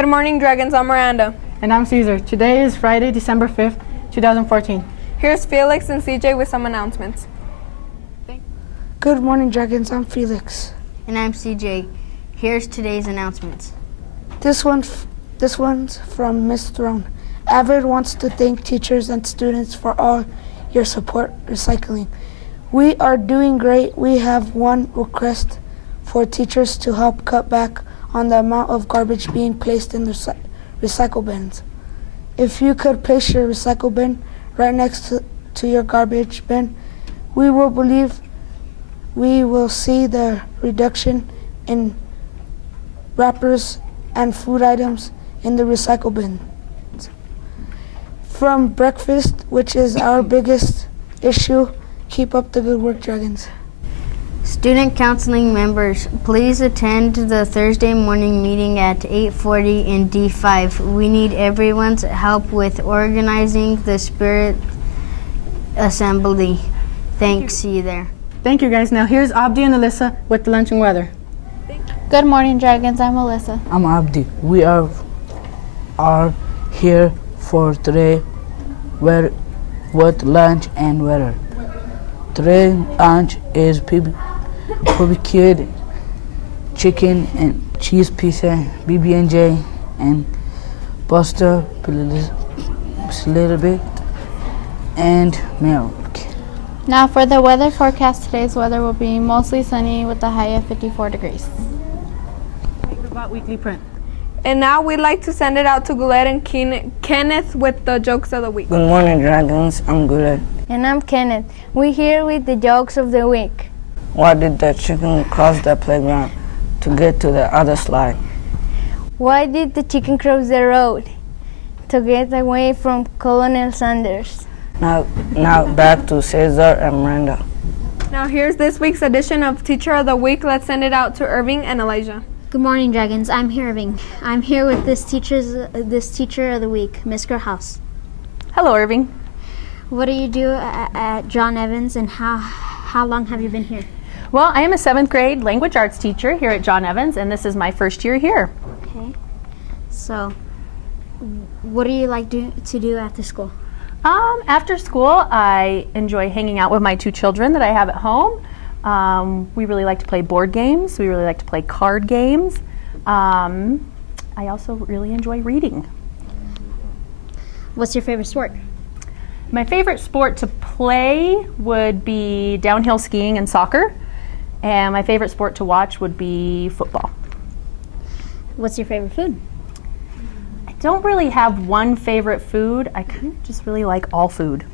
Good morning, Dragons. I'm Miranda. And I'm Caesar. Today is Friday, December 5th, 2014. Here's Felix and CJ with some announcements. Good morning, Dragons. I'm Felix. And I'm CJ. Here's today's announcements. This one's from Miss Throne. Avid wants to thank teachers and students for all your support recycling. We are doing great. We have one request for teachers to help cut back on the amount of garbage being placed in the recycle bins. If you could place your recycle bin right next to your garbage bin, we will see the reduction in wrappers and food items in the recycle bin. From breakfast, which is our biggest issue, keep up the good work, Dragons. Student counseling members, please attend the Thursday morning meeting at 8:40 in D5. We need everyone's help with organizing the Spirit Assembly. Thanks, see you there. Thank you, guys. Now here's Abdi and Alyssa with the lunch and weather. Good morning, Dragons. I'm Alyssa. I'm Abdi. We are here for today with lunch and weather. Today lunch is barbecued chicken and cheese pizza, BB&J, and pasta, a little bit, and milk. Now for the weather forecast, today's weather will be mostly sunny with a high of 54 degrees. About weekly print. And now we'd like to send it out to Goulet and Kenneth with the jokes of the week. Good morning, Dragons. I'm Goulet. And I'm Kenneth. We're here with the jokes of the week. Why did the chicken cross the playground to get to the other slide? Why did the chicken cross the road? To get away from Colonel Sanders. Now back to Cesar and Miranda. Now here's this week's edition of Teacher of the Week. Let's send it out to Irving and Elijah. Good morning, Dragons. I'm Irving. I'm here with this Teacher of the Week, Miss Gerhaus. Hello, Irving. What do you do at John Evans, and how long have you been here? Well, I am a 7th grade language arts teacher here at John Evans, and this is my first year here. Okay. So, what do you like to do after school? After school, I enjoy hanging out with my 2 children that I have at home. We really like to play board games. We really like to play card games. I also really enjoy reading. What's your favorite sport? My favorite sport to play would be downhill skiing and soccer. And my favorite sport to watch would be football. What's your favorite food? I don't really have one favorite food. I kind of just really like all food.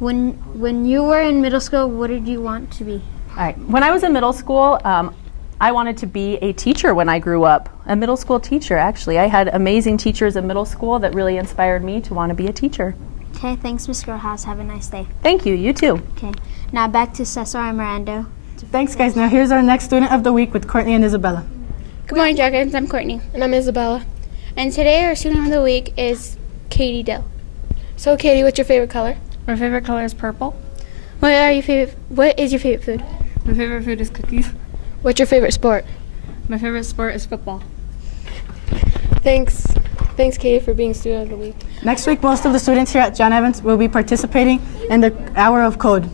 When you were in middle school, what did you want to be? All right. When I was in middle school, I wanted to be a teacher when I grew up. A middle school teacher, actually. I had amazing teachers in middle school that really inspired me to want to be a teacher. Okay, thanks, Ms. Gerhaus. Have a nice day. Thank you. You too. Okay. Now back to Cesar and Miranda. Thanks, guys. Now here's our next student of the week with Courtney and Isabella. Good morning, Dragons. I'm Courtney. And I'm Isabella. And today our student of the week is Katie Dill. So, Katie, what's your favorite color? My favorite color is purple. What is your favorite food? My favorite food is cookies. What's your favorite sport? My favorite sport is football. Thanks, Katie, for being student of the week. Next week, most of the students here at John Evans will be participating in the Hour of Code.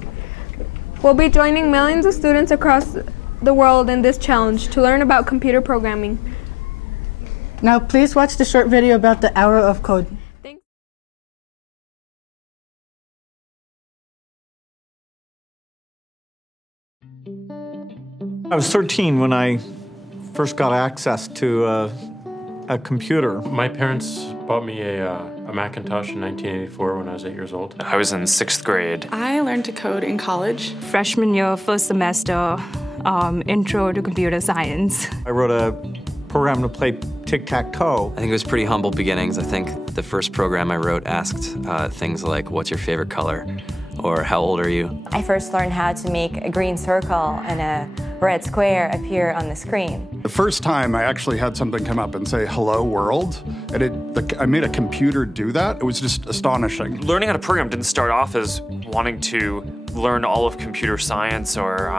We'll be joining millions of students across the world in this challenge to learn about computer programming. Now, please watch the short video about the Hour of Code. I was 13 when I first got access to a computer. My parents bought me a Macintosh in 1984 when I was 8 years old. I was in 6th grade. I learned to code in college. Freshman year, first semester, intro to computer science. I wrote a program to play tic-tac-toe. I think it was pretty humble beginnings. I think the first program I wrote asked things like, what's your favorite color? Or how old are you? I first learned how to make a green circle and a red square appear on the screen. The first time I actually had something come up and say, hello world, and I made a computer do that. It was just astonishing. Learning how to program didn't start off as wanting to learn all of computer science or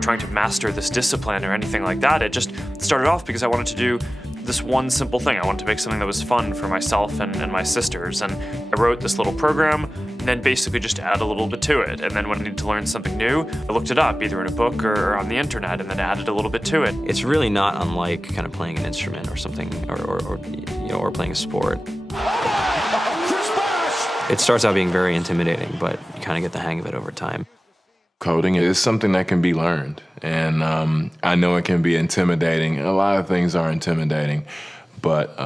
trying to master this discipline or anything like that. It just started off because I wanted to do this one simple thing. I wanted to make something that was fun for myself and my sisters. And I wrote this little program and then basically just add a little bit to it. And then when I needed to learn something new, I looked it up either in a book or on the internet and then added a little bit to it. It's really not unlike kind of playing an instrument or something, or playing a sport. It starts out being very intimidating, but you kind of get the hang of it over time. Coding is something that can be learned, and I know it can be intimidating. A lot of things are intimidating, but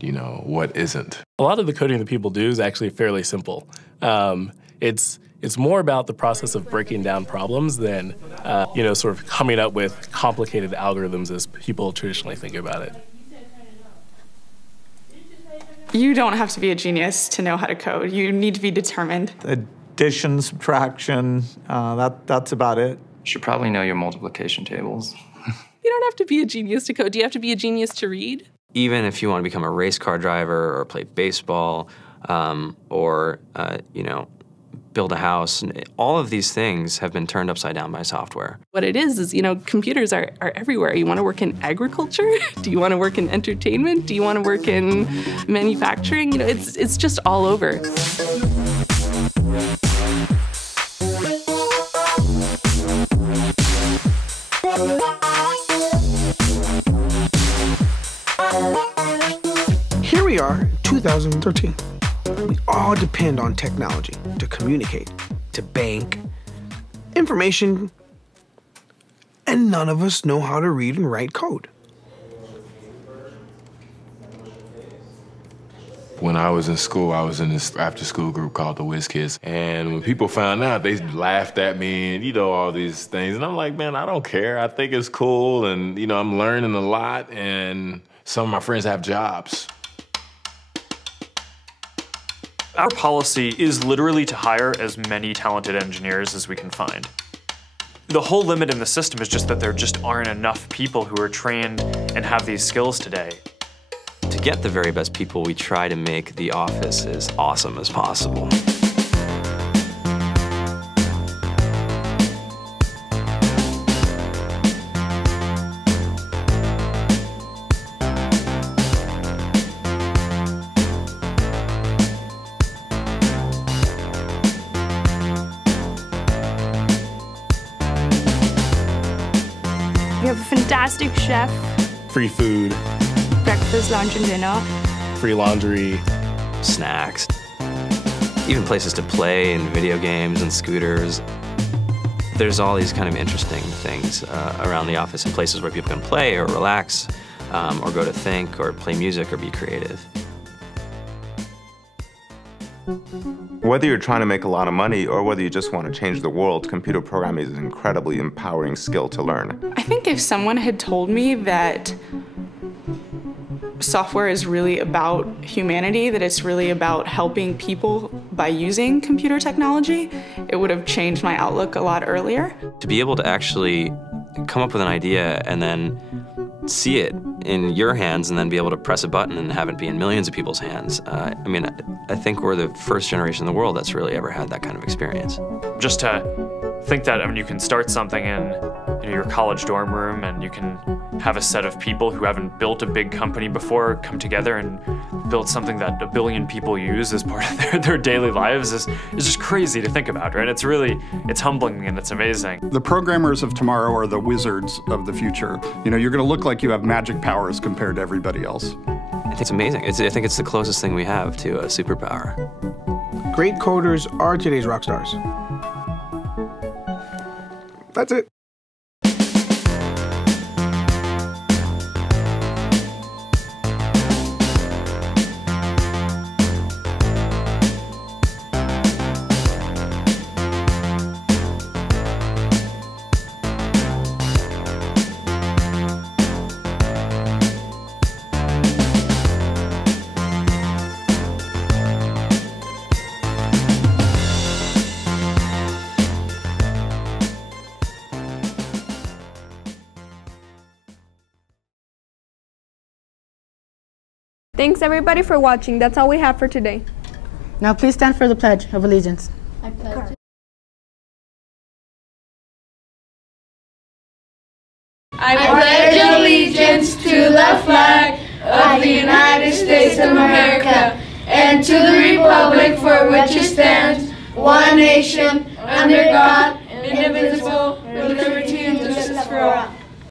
what isn't? A lot of the coding that people do is actually fairly simple. It's more about the process of breaking down problems than sort of coming up with complicated algorithms as people traditionally think about it. You don't have to be a genius to know how to code. You need to be determined. Addition, subtraction, that's about it. You should probably know your multiplication tables. You don't have to be a genius to code. Do you have to be a genius to read? Even if you want to become a race car driver or play baseball or build a house, all of these things have been turned upside down by software. What it is computers are everywhere. You want to work in agriculture? Do you want to work in entertainment? Do you want to work in manufacturing? It's just all over. Here we are, 2013. We all depend on technology to communicate, to bank, information, and none of us know how to read and write code. When I was in school, I was in this after-school group called the Whiz Kids, and when people found out, they laughed at me and all these things, and I'm like, man, I don't care. I think it's cool, and I'm learning a lot, and some of my friends have jobs. Our policy is literally to hire as many talented engineers as we can find. The whole limit in the system is just that there just aren't enough people who are trained and have these skills today. To get the very best people, we try to make the office as awesome as possible. We have a fantastic chef. Free food. Breakfast, lunch, and dinner. Free laundry. Snacks. Even places to play and video games and scooters. There's all these kind of interesting things around the office and places where people can play or relax or go to think or play music or be creative. Whether you're trying to make a lot of money or whether you just want to change the world, computer programming is an incredibly empowering skill to learn. I think if someone had told me that software is really about humanity, that it's really about helping people by using computer technology, it would have changed my outlook a lot earlier. To be able to actually come up with an idea and then see it in your hands and then be able to press a button and have it be in millions of people's hands. I think we're the first generation in the world that's really ever had that kind of experience. Just to think that you can start something in your college dorm room and you can have a set of people who haven't built a big company before come together and build something that 1 billion people use as part of their daily lives is just crazy to think about, right? It's humbling and it's amazing. The programmers of tomorrow are the wizards of the future. You're going to look like you have magic powers compared to everybody else. I think it's amazing. I think it's the closest thing we have to a superpower. Great coders are today's rock stars. That's it. Thanks everybody for watching. That's all we have for today. Now please stand for the Pledge of Allegiance. I pledge. I pledge allegiance to the flag of the United States of America, and to the republic for which it stands, one nation, under God, indivisible, with liberty and justice for all.